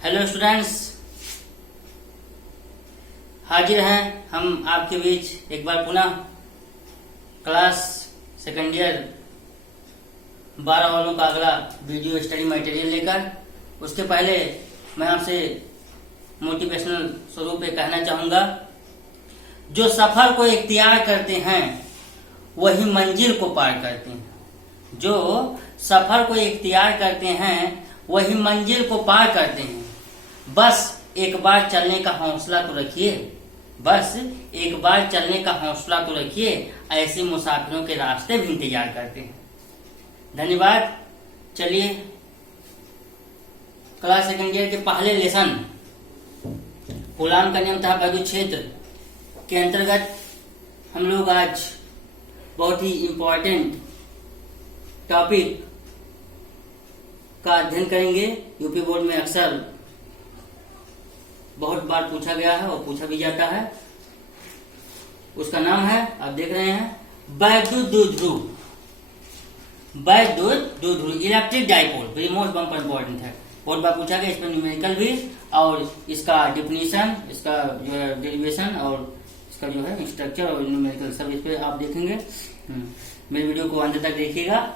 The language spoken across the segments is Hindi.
हेलो स्टूडेंट्स, हाजिर हैं हम आपके बीच एक बार पुनः क्लास सेकेंड ईयर 12 वालों का अगला वीडियो स्टडी मटेरियल लेकर। उसके पहले मैं आपसे मोटिवेशनल स्वरूप पे कहना चाहूंगा, जो सफर को इख्तियार करते हैं वही मंजिल को पार करते हैं। जो सफर को इख्तियार करते हैं वही मंजिल को पार करते हैं। बस एक बार चलने का हौसला तो रखिए, बस एक बार चलने का हौसला तो रखिए। ऐसे मुसाफिरों के रास्ते भी इंतजार करते हैं। धन्यवाद। चलिए, क्लास सेकेंड ईयर के पहले लेसन गुलाम का नियम था बदू क्षेत्र के अंतर्गत हम लोग आज बहुत ही इम्पोर्टेंट टॉपिक का अध्ययन करेंगे। यूपी बोर्ड में अक्सर बहुत बार पूछा गया है और पूछा भी जाता है। उसका नाम है, आप देख रहे हैं, वैद्युत द्विध्रुव electric dipole. Very most bumper important है, बहुत बार पूछा गया। इस पर न्यूमेरिकल भी और इसका डिफिनीशन, इसका जो है डेरिवेशन और इसका जो है स्ट्रक्चर और न्यूमेरिकल सब इस पे आप देखेंगे। मेरे वीडियो को अंत तक देखिएगा।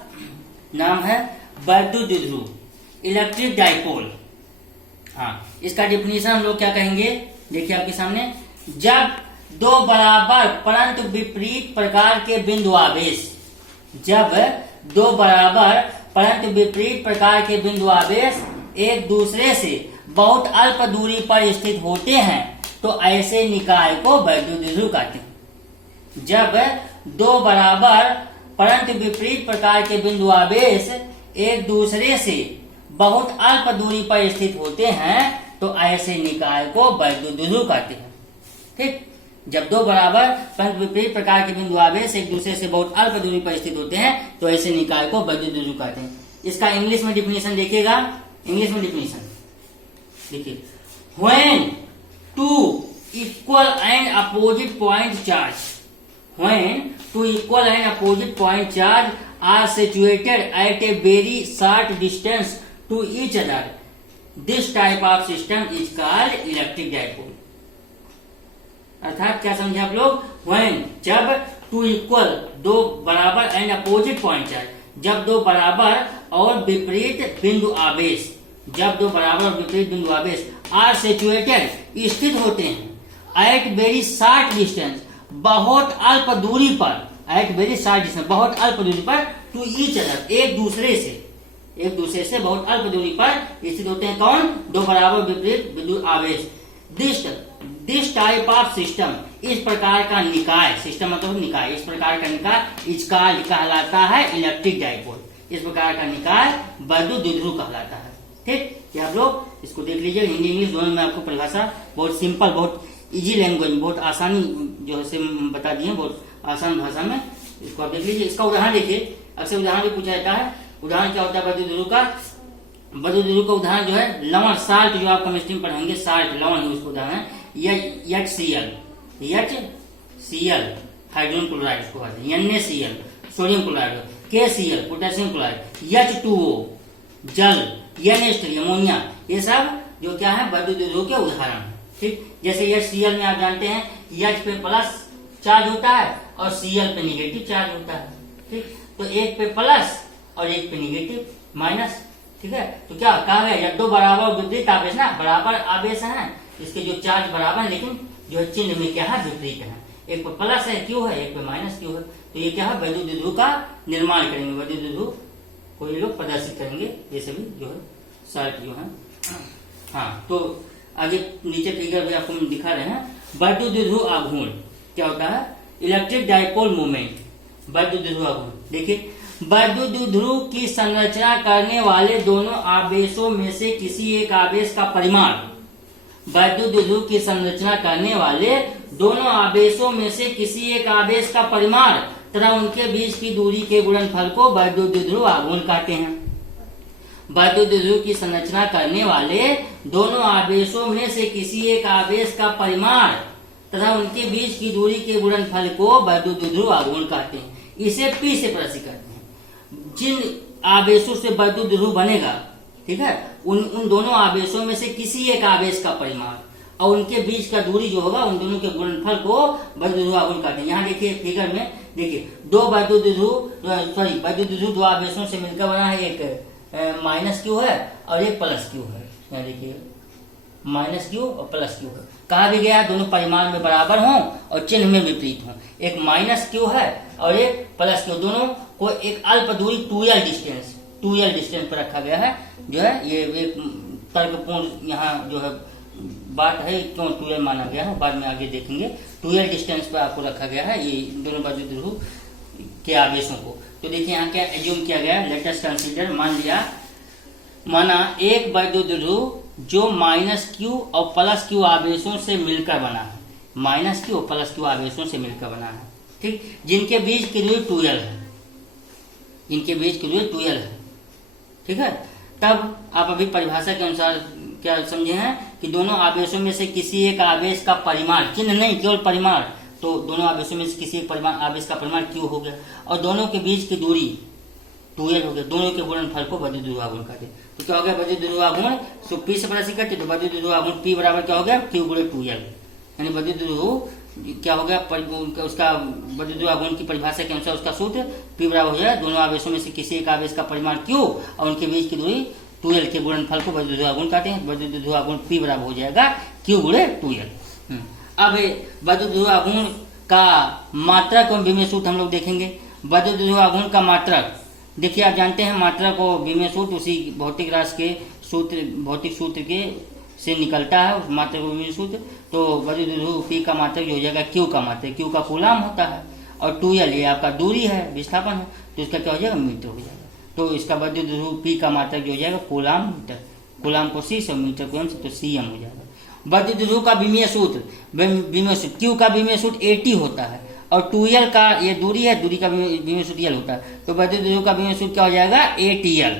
नाम है वैद्युत द्विध्रुव इलेक्ट्रिक डाइपोल। हाँ, इसका डिफिनीशन हम लोग क्या कहेंगे, देखिए आपके सामने। जब दो बराबर परंतु विपरीत प्रकार के बिंदु आवेश, जब दो बराबर परंतु विपरीत प्रकार के बिंदु आवेश एक दूसरे से बहुत अल्प दूरी पर स्थित होते हैं तो ऐसे निकाय को वैद्युत द्विध्रुव कहते हैं। जब दो बराबर परंतु विपरीत प्रकार के बिंदु आवेश एक दूसरे से बहुत अल्प दूरी पर स्थित होते हैं तो ऐसे निकाय को वैद्युत द्विध्रुव कहते हैं। ठीक, जब दो बराबर परंतु विपरीत प्रकार के बिंदु आवेश एक दूसरे से बहुत अल्प दूरी पर स्थित होते हैं तो ऐसे निकाय को वैद्युत द्विध्रुव कहते हैं। इसका इंग्लिश में डिफिनेशन देखिएगा। इंग्लिश में डिफिनेशन देखिए, when two equal and opposite point charge, when two equal and opposite point charge are situated at a very short distance to each other, this type of system is called electric dipole। अर्थात क्या समझे आप लोग, when जब टू इक्वल दो बराबर एंड अपोजिट पॉइंट चार्ज, जब दो बराबर और विपरीत बिंदु आवेश, जब दो बराबर और विपरीत बिंदु आवेश आर सिचुएटेड स्थित होते हैं एट वेरी शॉर्ट डिस्टेंस, बहुत अल्प दूरी पर, एट वेरी शॉर्ट डिस्टेंस बहुत अल्प दूरी पर, टू ईच अदर एक दूसरे से बहुत अल्प दूरी पर स्थित होते हैं। कौन? दो बराबर विपरीत बिंदु आवेश। दिस टाइप ऑफ सिस्टम, इस प्रकार का निकाय, सिस्टम मतलब निकाय, इस प्रकार का निकाय इसका कहलाता है इलेक्ट्रिक डाइपोल। इस प्रकार का निकाय वैद्युत द्विध्रुव कहलाता है। ठीक, ये आप लोग इसको देख लीजिए। हिंदी इंग्लिश दोनों में आपको परिभाषा बहुत सिंपल, बहुत इजी लैंग्वेज, बहुत आसानी जो है बता दिए, बहुत आसान भाषा में इसको आप देख लीजिए। इसका उदाहरण देखिए, अक्सर उदाहरण भी पूछा जाता है। उदाहरण क्या होता है वैद्युत द्विध्रुव का? वैद्युत द्विध्रुव का उदाहरण जो है लवण, साल्ट, जो आप केमिस्ट्री में पढ़ेंगे, साल्ट लवण है, उसका उदाहरण है HCl, हाइड्रोजन क्लोराइड इसको कहते हैं, NaCl sodium chloride, KCl potassium chloride, H2O जल, NH3 अमोनिया। ये सब जो क्या है वैद्युत द्विध्रुव के उदाहरण है। ठीक, जैसे HCl में आप जानते हैं H पे प्लस चार्ज होता है और Cl पे निगेटिव चार्ज होता है। ठीक, तो एक पे प्लस और एक पे निगेटिव माइनस। ठीक है, तो क्या कहा गया, जब दो बराबर विपरीत आवेश ना, बराबर आवेश है, इसके जो चार्ज बराबर है लेकिन जो चिन्ह में क्या है विपरीत है, एक पे प्लस है क्यू है, एक पे माइनस क्यू है, तो ये क्या है वैद्युत द्विध्रुव का निर्माण करेंगे, वैद्युत द्विध्रुव को ये लोग प्रदर्शित करेंगे। ये सभी जो है साल्ट जो है। हाँ, तो आगे नीचे फिगर भी आपको दिखा रहे हैं। वैद्युत द्विध्रुव आघूर्ण क्या होता है? इलेक्ट्रिक डाइपोल मूवमेंट, वैद्युत द्विध्रुव आघूर्ण। देखिए, वैद्युत द्विध्रुव की संरचना करने वाले दोनों आवेशों में से किसी एक आवेश का परिमाण, वैद्युत द्विध्रुव की संरचना करने वाले दोनों आवेशों में से किसी एक आवेश का परिमाण तथा उनके बीच की दूरी के गुणनफल को वैद्युत द्विध्रुव आघूर्ण कहते हैं। वैद्युत द्विध्रुव की संरचना करने वाले दोनों आवेशों में से किसी एक आवेश का परिमाण तथा उनके बीच की दूरी के गुणनफल को वैद्युत द्विध्रुव आघूर्ण कहते हैं। इसे P से प्रदर्शित करते हैं। जिन आवेशों से वैद्युत द्विध्रुव बनेगा ठीक है, उन दोनों आवेशों में से किसी एक आवेश का परिमाण और उनके बीच का दूरी जो होगा उन दोनों के गुणनफल को वैद्युत ध्रुव आघूर्ण कहते हैं। यहाँ देखिए फिगर में देखिए दो वैद्युत ध्रुव दो आवेशों से मिलकर बना है, एक माइनस क्यू है और एक प्लस क्यू है। यहाँ देखिए माइनस क्यू और प्लस क्यू है। कहा भी गया दोनों परिमाण में बराबर हों और चिन्ह में विपरीत हों। एक माइनस क्यू है और एक प्लस क्यू, दोनों को एक अल्प दूरी 2l डिस्टेंस पर रखा गया है। जो है ये एक तर्कपूर्ण यहाँ जो है बात है, क्यों 2l माना गया है बाद में आगे देखेंगे। 2l डिस्टेंस पर आपको रखा गया है ये दोनों वैद्युत ध्रुव के आवेशों को। तो देखिए यहाँ क्या एज्यूम किया गया, लेट अस कंसीडर, माना एक वैद्युत ध्रुव जो माइनस क्यू और प्लस क्यू आवेशों से मिलकर बना है, माइनस क्यू और प्लस क्यू आवेशों से मिलकर बना है, ठीक, जिनके बीच की दूरी 2l है, इनके बीच की दूरी 2l है, ठीक है। तब आप अभी परिभाषा के अनुसार क्या समझे हैं कि दोनों आवेशों में से किसी एक आवेश का परिमाण, चिन्ह नहीं केवल परिमाण, तो दोनों आवेशों में से किसी एक आवेश का परिमाण क्यू हो गया और दोनों के बीच की दूरी 2l हो गया। दोनों के गुणनफल को वैद्युत ध्रुव आघूर्ण कहते हैं। तो क्या हो गया वैद्युत ध्रुव आघूर्ण, सो P से प्रदर्शित करते तो वैद्युत ध्रुव आघूर्ण P बराबर क्या हो गया Q गुणे 2l, यानी वैद्युत ध्रुव क्या हो गया उसका वैद्युत ध्रुव आघूर्ण की परिभाषा के अनुसार उसका सूत्र P बराबर हो जाएगा दोनों आवेशों में से किसी एक आवेश का परिमाण Q और उनके बीच की दूरी 2l के गुणनफल को वैद्युत ध्रुव आघूर्ण कहते हैं। वैद्युत ध्रुव आघूर्ण P बराबर हो जाएगा Q गुणे 2l। अब वैद्युत ध्रुव आघूर्ण का मात्रक और विमेय सूत्र हम लोग देखेंगे। वैद्युत ध्रुव आघूर्ण का मात्रक देखिए, आप जानते हैं मात्रक और विमेय सूत्र उसी भौतिक राशि के सूत्र, भौतिक सूत्र के से निकलता है उस मात्रक और विमेय सूत्र। तो वैद्युत ध्रुव P का मात्रक हो जाएगा Q का मात्रक, Q का कूलाम होता है और 2l ये आपका दूरी है, विस्थापन है, तो इसका क्या हो जाएगा मीटर हो जाएगा। तो इसका वैद्युत ध्रुव P का मात्रक जो हो जाएगा कूलाम मीटर, कूलाम को C से मीटर को M से, तो Cm हो जाएगा। वैद्युत ध्रुव का विमेय सूत्र Q का विमेय सूत्र AT होता है और 2l का ये दूरी है, दूरी का विमेय सूत्र l होता है। तो वैद्युत ध्रुव का विमेय सूत्र क्या हो जाएगा ATL,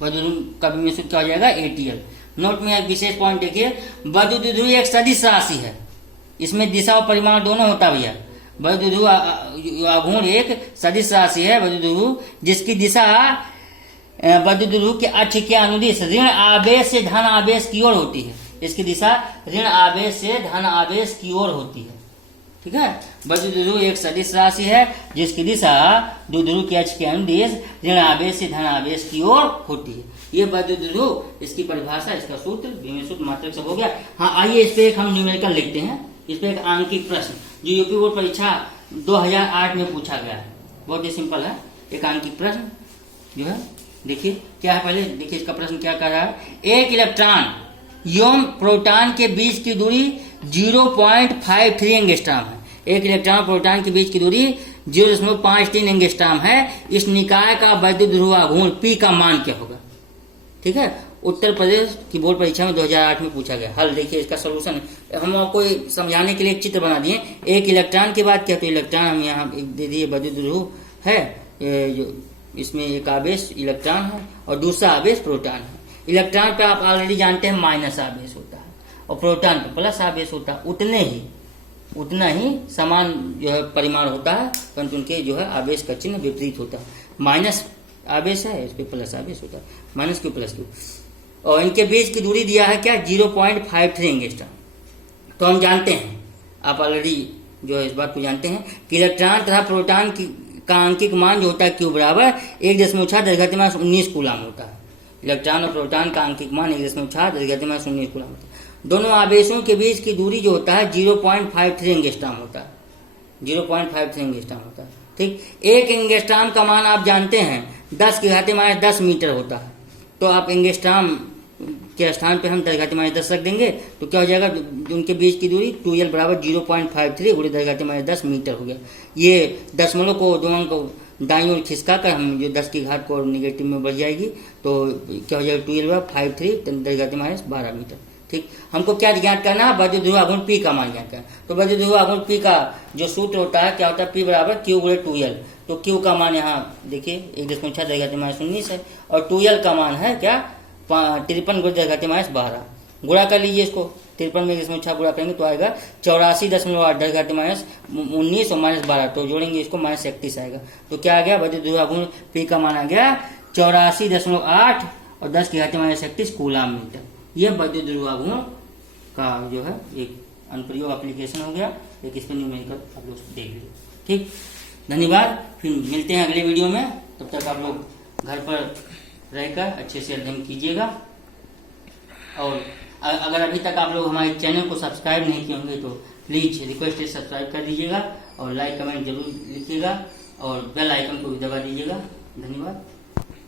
वैद्युत ध्रुव का विमेय सूत्र क्या हो जाएगा ATL। नोट में एक विशेष पॉइंट देखिए, वैद्युत ध्रुव एक सदिश राशि है, इसमें दिशा और परिमाण दोनों होता है भैया। वैद्युत ध्रुव आघूर्ण एक सदिश राशि है, वैद्युत ध्रुव जिसकी दिशा वैद्युत ध्रुव के अक्ष के अनुदिश ऋण आवेश से धन आवेश की ओर होती है। इसकी दिशा ऋण आवेश से धन आवेश की ओर होती है, ठीक है। वैद्युत ध्रुव एक सदिश राशि है जिसकी दिशा द्विध्रुव के अक्ष के अनुदिश ऋण आवेश से धन आवेश की ओर होती है। ये वैद्युत ध्रुव, इसकी परिभाषा, इसका सूत्र, विमेय सूत्र, मात्रक सब हो गया। हाँ, आइए इस पे एक हम न्यूमेरिकल लिखते हैं। इस पे एक आंकिक प्रश्न जो यूपी बोर्ड परीक्षा 2008 में पूछा गया है, बहुत ही सिंपल है। एक आंकिक प्रश्न जो है, देखिए क्या है, पहले देखिए इसका प्रश्न क्या कर रहा है। एक इलेक्ट्रॉन एवं प्रोटॉन के बीच की दूरी 0.53 एंगस्ट्रॉम है। एक इलेक्ट्रॉन प्रोटॉन के बीच की दूरी 0.53 एंगस्ट्रॉम है। इस निकाय का वैद्युत ध्रुव आघूर्ण P का मान क्या होगा, ठीक है। उत्तर प्रदेश की बोर्ड परीक्षा में 2008 में पूछा गया। हल देखिए, इसका सोल्यूशन हम आपको समझाने के लिए एक चित्र बना दिए। एक इलेक्ट्रॉन की बात किया तो इलेक्ट्रॉन हम यहाँ दे दिए, वैद्युत ध्रुव है जो, इसमें एक आवेश इलेक्ट्रॉन है और दूसरा आवेश प्रोटॉन है। इलेक्ट्रॉन पे आप ऑलरेडी जानते हैं माइनस आवेश होता है और प्रोटॉन पे प्लस आवेश होता है। उतना ही समान जो है परिमाण होता है, परंतु उनके जो है आवेश का चिन्ह विपरीत होता है। माइनस आवेश है, इस पे प्लस आवेश होता है, माइनस क्यू प्लस क्यू। और इनके बीच की दूरी दिया है क्या 0.53 एंगस्ट्रॉम। तो हम जानते हैं, आप ऑलरेडी जो है इस बात को जानते हैं कि इलेक्ट्रॉन तथा प्रोटॉन का आंकिक मान जो होता है Q बराबर 1.6×10⁻19 कूलाम होता है। इलेक्ट्रॉन और प्रोटॉन का आंकिक मान 1.6×10⁻19 कूलाम होता है। दोनों आवेशों के बीच की दूरी जो होता है 0.53 एंगस्ट्रॉम होता है, 0.53 एंगस्ट्रॉम होता है, ठीक। एक एंगस्ट्रॉम का मान आप जानते हैं 10⁻10 मीटर होता है। तो आप एंगस्ट्रॉम के स्थान पे हम 10⁻10 रख देंगे तो क्या हो जाएगा, उनके बीच की दूरी 2l बराबर 0.53 गुणे 10⁻10 मीटर हो गया। ये दशमलव को दो अंक दाईं ओर खिसका कर हम जो 10 की घात को नेगेटिव में बढ़ जाएगी तो क्या हो जाएगा 2l बराबर 53 10⁻12 मीटर, ठीक। हमको क्या ज्ञात करना है, वैद्युत ध्रुव आघूर्ण P का मान ज्ञात करना। तो वैद्युत ध्रुव आघूर्ण P का जो सूत्र होता है क्या होता है, P बराबर Q गुणे 2l। तो Q का मान यहाँ देखिए 1.6×10⁻19 है और 2l का मान है क्या 53 गुणे 10⁻12। गुणा कर लीजिए इसको, 53 में 1.6 गुणा करेंगे तो आएगा 84.8 10⁻19 और -12, तो जोड़ेंगे इसको -31 आएगा। तो क्या आ गया, वैद्युत ध्रुव आघूर्ण P का मान आ गया 84.8 और 10 की घात माइनस 31 कूलाम मीटर। यह विद्युत ध्रुवा गुण का जो है एक अनुप्रयोग एप्लीकेशन हो गया, एक इस पर न्यूमेरिकल आप लोग देख लीजिए। ठीक, धन्यवाद। फिर मिलते हैं अगले वीडियो में, तब तक आप लोग घर पर रहकर अच्छे से अध्ययन कीजिएगा। और अगर अभी तक आप लोग हमारे चैनल को सब्सक्राइब नहीं किए होंगे तो प्लीज रिक्वेस्ट है सब्सक्राइब कर दीजिएगा और लाइक कमेंट जरूर लिखिएगा और बेल आइकन को भी दबा दीजिएगा। धन्यवाद।